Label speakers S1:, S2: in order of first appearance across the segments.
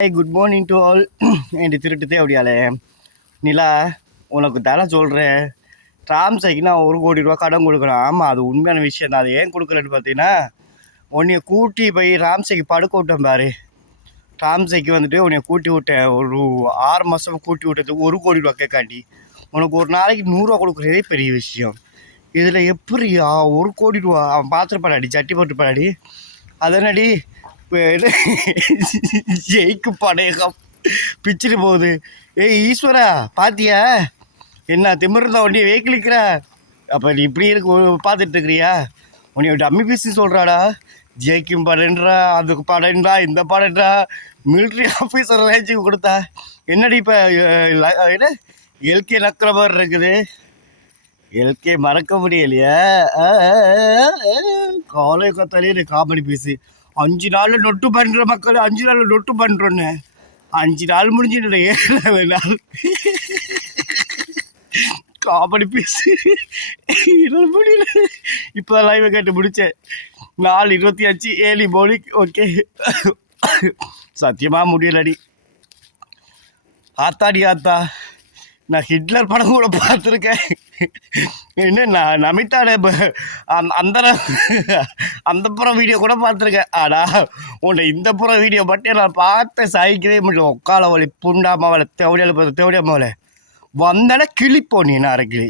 S1: Hi good morning to all என்று திருட்டு தேவடியாலே நிலா உனக்கு தானே சொல்கிறேன் ராம்சைக்கு நான் ஒரு கோடி ரூபா கடன் கொடுக்குறேன் ஆமாம் அது உண்மையான விஷயம் தான். அது ஏன் கொடுக்குறேன்னு பார்த்தீங்கன்னா உன்னைய கூட்டி போய் ராம்சைக்கு படுக்க விட்டேன் பாரு. ராம்சைக்கு வந்துட்டு உன்னைய கூட்டி விட்டேன். ஒரு ஆறு மாதம் கூட்டி விட்டதுக்கு ஒரு கோடி ரூபா கேட்காண்டி உனக்கு ஒரு நாளைக்கு நூறுரூவா கொடுக்குறதே பெரிய விஷயம். இதில் எப்படி ஒரு கோடி ரூபா. அவன் பார்த்துருப்பாடி சட்டி போட்டுப்பாடி அதனடி ஜெயிக்கு படையகம். பிச்சுட்டு போகுது. ஏய் ஈஸ்வரா பாத்தியா? என்ன திமிருந்தா வண்டியை வெயிக்கிளிக்கிற அப்போ நீ இப்படி இருக்கு பார்த்துட்டு இருக்கிறியா உன்னை டம்மி பீஸ் சொல்கிறாடா ஜெயிக்கும் படன்றா அதுக்கு படன்றா இந்த படன்றா மிலிட்ரி ஆஃபீஸர் ரேஞ்சுக்கு கொடுத்தா. என்னடி இப்போ என்ன? எல்கே நக்கிற மாதிரி இருக்குது. எல்கே மறக்க முடியலையா. காலை கத்தாலே காமெடி பீஸு. அஞ்சு நாளில் நொட்டு பண்ணுற மக்கள் அஞ்சு நாளில் நொட்டு பண்ணுறோன்னு அஞ்சு நாள் முடிஞ்சுட்டு ஏழாவது நாள். காமெடி பேசி. என்னால் முடியல. இப்போ லைவை கேட்டு முடித்தேன் நாலு இருபத்தி அஞ்சு ஏழு போலி ஓகே சத்தியமாக முடியலடி. ஆத்தாடி ஆத்தா. நான் ஹிட்லர் படம் கூட பார்த்துருக்கேன். என்ன நான் நமிதாட அந்த அந்த புறம் வீடியோ கூட பார்த்துருக்கேன். ஆடா உன்னை இந்த புறம் வீடியோ மட்டும் நான் பார்த்து சகிக்கவே முடியல. உக்கால வலி புண்டாமாவளை தேவடியால தேவடியாமாவளை வந்தால கிளிப்போ நீ நான் அரைக்கிளி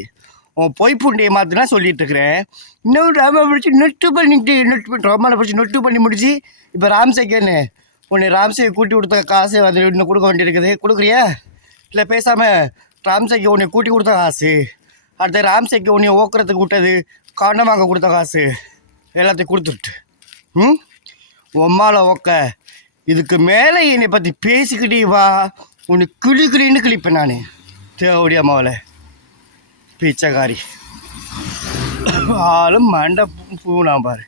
S1: உன் பொய் புண்டையை மாற்றினா சொல்லிட்டு இருக்கிறேன். இன்னும் ராமா பிடிச்சி நொட்டு பண்ணிட்டு நொட்டு பண்ணி ராமாவை பிடிச்சி நொட்டு பண்ணி முடிச்சு இப்போ ராம்சேக்கன்னு உன்னை ராம்சேக்கு கூட்டி கொடுத்த காசை வந்து இன்னும் கொடுக்க வேண்டியிருக்குது. கொடுக்குறியா? இல்லை பேசாமல் ராம்சேக்கு உன்னை கூட்டி கொடுத்த காசு. அடுத்து ராம்சேக்கு உன்னை ஓக்குறதுக்கு விட்டது கடன் வாங்க கொடுத்த காசு. எல்லாத்தையும் கொடுத்துட்டு. ம்? உம்மால ஓக்க. இதுக்கு மேலே என்னை பற்றி பேசிக்கிட்டே வா. உன்னை கிளி கிளின்னு கிளிப்பேன் நான். தேவடி அம்மாவில் பிச்சைக்காரி. ஆளும் மண்டை பூ- பூனா பாரு.